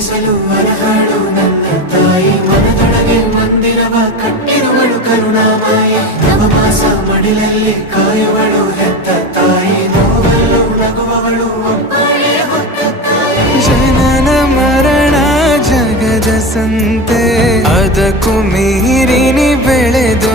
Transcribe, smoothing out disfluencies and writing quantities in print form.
ಪೂಜಿಸಲು ಅರ್ಹಳು ನನ್ನ ತಾಯಿ. ಮನದೊಳಗೆ ಮಂದಿರವ ಕಟ್ಟಿರುವಳು ಕರುಣಾಮಾಯಿ. ನವಮಾಸ ಮಡಿಲಲ್ಲಿ ಕಾಯುವಳು ಹೆತ್ತ ತಾಯಿ. ನೋವಲ್ಲೂ ನಗುವವಳು ಒಬ್ಬಳೇ ಹೊತ್ತ ತಾಯಿ. ಜನನ ಮರಣ ಜಗದ ಸಂತೆ, ಅದಕ್ಕೂ ಮೀರಿ ನೀ ಬೆಳೆದು